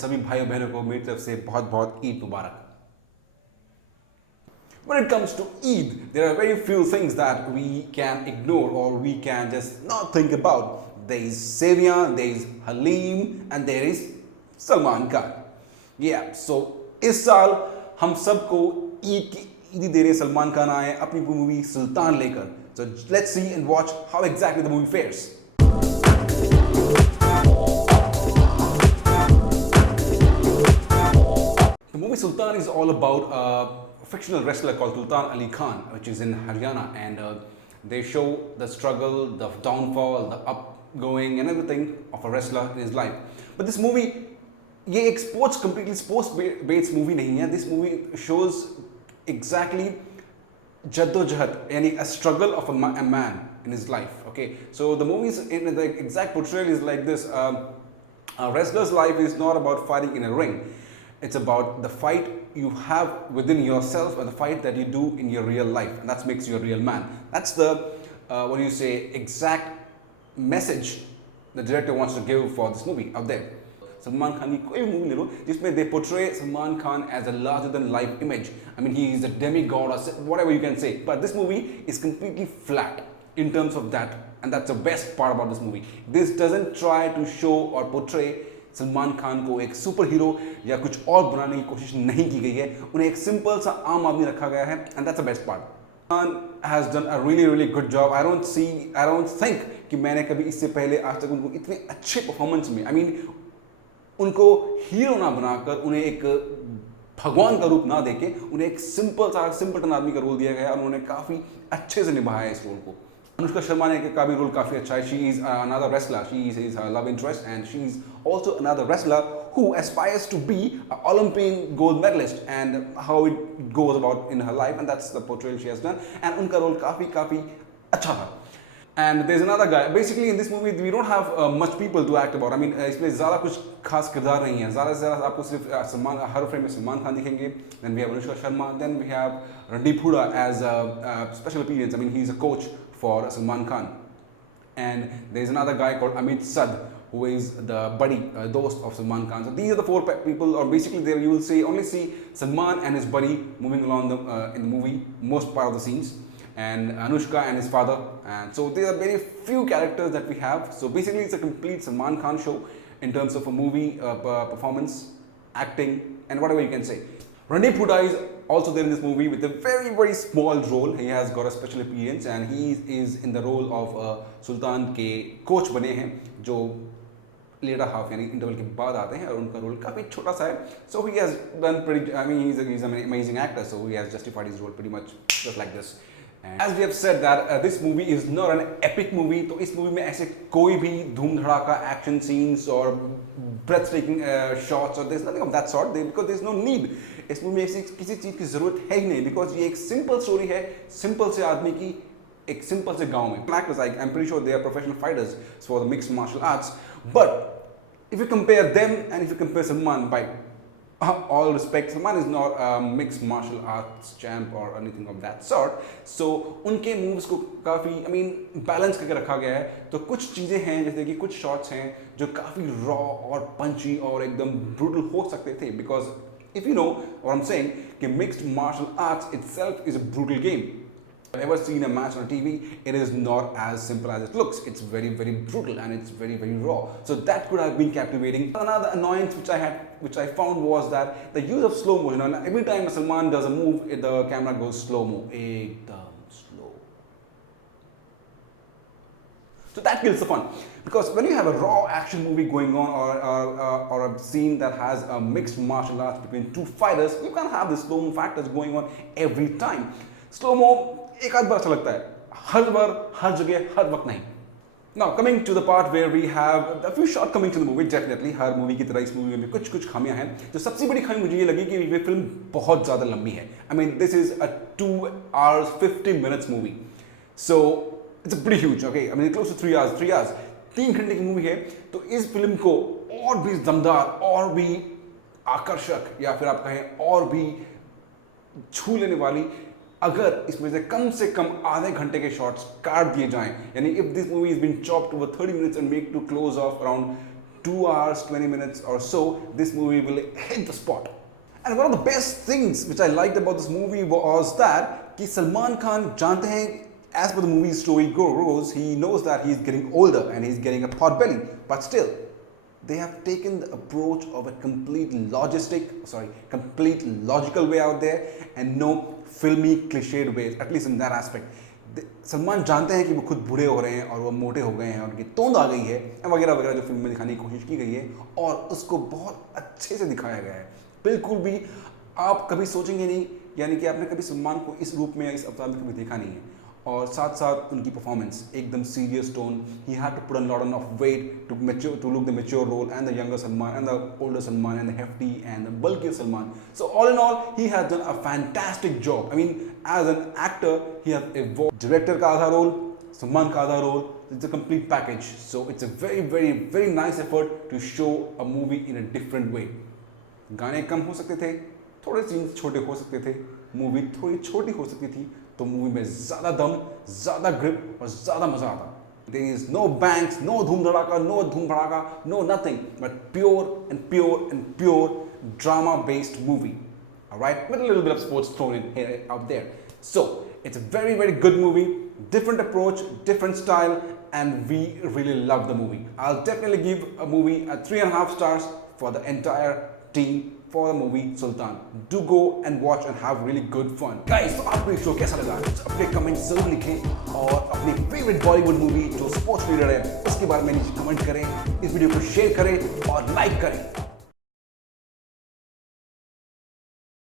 सभी भाई बहनों को मेरी तरफ से बहुत बहुत ईद मुबारक. When it comes to Eid, there are very few things that we can ignore or we can just not think about. There is Sevia, there is Halim, and there is Salman Khan. Yeah, so इस साल हम सबको ईद की ईदी दे रहे सलमान खान आए अपनी movie सुल्तान लेकर. So let's see and watch how exactly the movie fares. The movie Sultan is all about a fictional wrestler called Sultan Ali Khan, which is in Haryana, and they show the struggle, the downfall, the upgoing, and everything of a wrestler in his life. But this movie, ये एक completely sports based movie नहीं है. This movie shows exactly जद्दोजहद, यानी a struggle of a man in his life. Okay, so the movie's in the exact portrayal is like this. A wrestler's life is not about fighting in a ring. It's about the fight you have within yourself and the fight that you do in your real life. And that makes you a real man. That's the, what do you say, exact message the director wants to give for this movie out there. Salman Khan की कोई भी movie ले लो जिसमें they portray Salman Khan as a larger than life image. I mean, he is a demigod or whatever you can say. But this movie is completely flat in terms of that. And that's the best part about this movie. This doesn't try to show or portray Salman Khan को एक super hero या कुछ और बनाने की कोशिश नहीं की गई है. उन्हें एक सिंपल सा आम आदमी रखा गया है and that's the best part. Khan has done a really good job. I don't think कि मैंने कभी इससे पहले आज तक उनको इतने अच्छे परफॉर्मेंस में, आई मीन उनको हीरो ना बनाकर उन्हें एक भगवान का रूप ना देके उन्हें एक सिंपल आदमी का रोल दिया गया और उन्होंने काफ़ी अच्छे से निभाया इस रोल को. अनुष्का शर्मा ने का भी रोल काफ़ी अच्छा है. She is another wrestler. She is her love interest and she is also another wrestler who aspires to be an Olympian gold medalist and how it goes about in her life, and that's the portrayal she has done. And उनका role काफ़ी अच्छा था. And there's another guy. Basically, in this movie, we don't have much people to act about. I mean, इसमें ज़्यादा कुछ खास किरदार नहीं है. ज़्यादा से ज़्यादा आपको सिर्फ हर फ्रेम में सलमान खान दिखेंगे. Then we have Anushka Sharma. Then we have Randeep Hooda as a special appearance. I mean, he's a coach for Salman Khan. And there's another guy called Amit Sad, who is the buddy, dost of Salman Khan. So these are the four people, or basically there you will only see Salman and his buddy moving along in the movie, most part of the scenes. And Anushka and his father, and so there are very few characters that we have. So basically it's a complete Salman Khan show in terms of a movie performance, acting, and whatever you can say. Randeep Hooda is also there in this movie with a very small role. He has got a special appearance and he is in the role of Sultan के coach बने हैं जो later half यानी interval के बाद आते हैं और उनका रोल काफ़ी छोटा सा है. So he has done pretty, I mean he's an amazing actor, so he has justified his role pretty much just like this. And as we have said that this movie is not an epic movie, तो इस movie में ऐसे कोई भी धूम धड़ाका action scenes और breathtaking shots or there's nothing of that sort because there's no need. इस movie में ऐसी किसी चीज़ की ज़रूरत है ही नहीं because ये एक सिंपल स्टोरी है सिंपल से आदमी की एक सिंपल से गांव में. Actors, I'm pretty sure they are professional fighters for the mixed martial arts, but if you compare them and if you compare Salman, by all respect, Salman is not a mixed martial arts champ or anything of that sort. So उनके moves को काफ़ी I mean balance करके रखा गया है. तो कुछ चीज़ें हैं जैसे कि कुछ shots हैं जो काफ़ी raw और punchy और एकदम brutal हो सकते थे because if you know what I'm saying कि mixed martial arts itself is a brutal game. If you've ever seen a match on TV, it is not as simple as it looks. It's very brutal and it's very raw. So that could have been captivating. Another annoyance which I found was that the use of slow motion. Now, every time Salman does a move, the camera goes slow mo, ekdam slow. So that kills the fun because when you have a raw action movie going on or a scene that has a mixed martial arts between two fighters, you can't have the slow mo factors going on every time. Slow mo एक आध बार अच्छा लगता है, हर बार हर जगह हर वक्त नहीं. Now coming to the part where we have a few shortcomings in the movie. Definitely her movie की तरह इस मूवी में कुछ खामियां हैं. तो सबसे बड़ी खामी मुझे ये लगी कि ये फिल्म बहुत ज़्यादा लंबी है. I mean this is a 2 hours 50 minutes movie. So it's a pretty huge. Okay, I mean close to 3 hours. 3 घंटे की मूवी है. तो इस फिल्म को और भी दमदार और भी आकर्षक या फिर आप कहें और भी छू लेने वाली अगर इसमें से कम आधे घंटे के शॉट्स काट दिए जाएं, यानी if this movie is been chopped over 30 minutes and make to close off around 2 hours, 20 minutes or so, this movie will hit the spot. And one of the best things which I liked about this movie was that कि Salman Khan जानते हैं, as per the movie story goes, he knows that he's getting older and he's getting a pot belly, but still, they have taken the approach of a complete logical way out there and no filmy cliched ways, at least in that aspect. Salman जानते हैं कि वो खुद बूढ़े हो रहे हैं और वो मोटे हो गए हैं और उनकी तोंद आ गई है वगैरह वगैरह, जो फिल्म में दिखाने की कोशिश की गई है और उसको बहुत अच्छे से दिखाया गया है. बिल्कुल भी आप कभी सोचेंगे नहीं, यानी कि आपने कभी सलमान को इस रूप में या इस अवतार में कभी देखा नहीं है. और साथ साथ उनकी परफॉर्मेंस एकदम serious tone. He had to put a lot of weight to look the mature role and the younger Salman and the older Salman and the hefty and the bulky Salman. So all in all, he has done a fantastic job. I mean, as an actor, he has evolved. Director का आधा role, Salman का आधा role, it's a complete package. So it's a very very very nice effort to show a movie in a different way. गाने कम हो सकते थे, थोड़े scenes छोटे हो सकते थे, मूवी थोड़ी छोटी हो सकती थी, तो मूवी में ज़्यादा दम, ज़्यादा ग्रिप और ज़्यादा मज़ा आता. There is no banks, no धूम धड़ाका, no nothing, but pure drama based movie. Alright, with a little bit of sports thrown in here out there. So it's a very very good movie, different approach, different style, and we really love the movie. I'll definitely give a movie a 3.5 stars for the entire team for the movie Sultan. Do go and watch and have really good fun. Guys, तो आपको ये show कैसा लगा? अपने comment जरूर लिखें और अपनी फेवरेट बॉलीवुड मूवी जो स्पोर्ट्स रिलेटेड है उसके बारे में नीचे कमेंट करें, इस वीडियो को शेयर करें और लाइक करें.